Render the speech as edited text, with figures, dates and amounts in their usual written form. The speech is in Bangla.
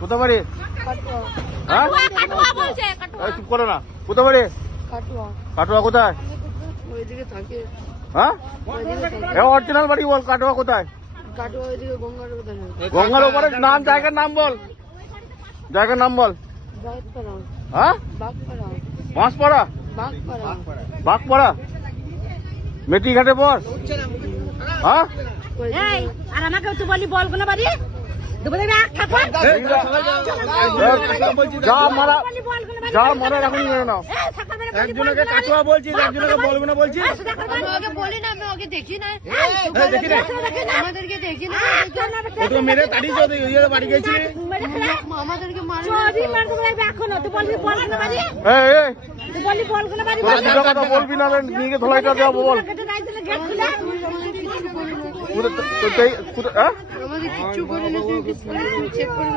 কোথায় বাড়ি? হ্যাঁ চুপ করো না। কোথায় বাড়ি? কাটোয়া কোথায়? হ্যাঁ অরিজিনাল বাড়ি বল। কাটোয়া কোথায়? গঙ্গার ওপরে নাম, জায়গার নাম বল, জায়গার নাম বল। হ্যাঁ বাঁশপাড়া, বাঘপাড়া, মেটি ঘাটে পর। হ্যাঁ আর আমাকে তুই বলি বলবো না বাড়ি যা মারা, যা মারা এখন মেরে নাও। একজনকে কাটোয়া বলছিস, একজনকে বলবো না বলছিস। ওকে বলি না, আমি ওকে দেখি না, দেখি না আমাদেরকে দেখি না, তোকে মেরে তাড়িয়েছে, ওদের বাড়ি গেছিলি। আমাদেরকে এখনো তুই বলবি বলবো না বাড়ি, তুই বলবি বলবো না বাড়ি, কথা বলবি না, নিয়ে ধোলাইটা দেবো বল। আমাদের কিচ্ছু করে না, তুই চেক করে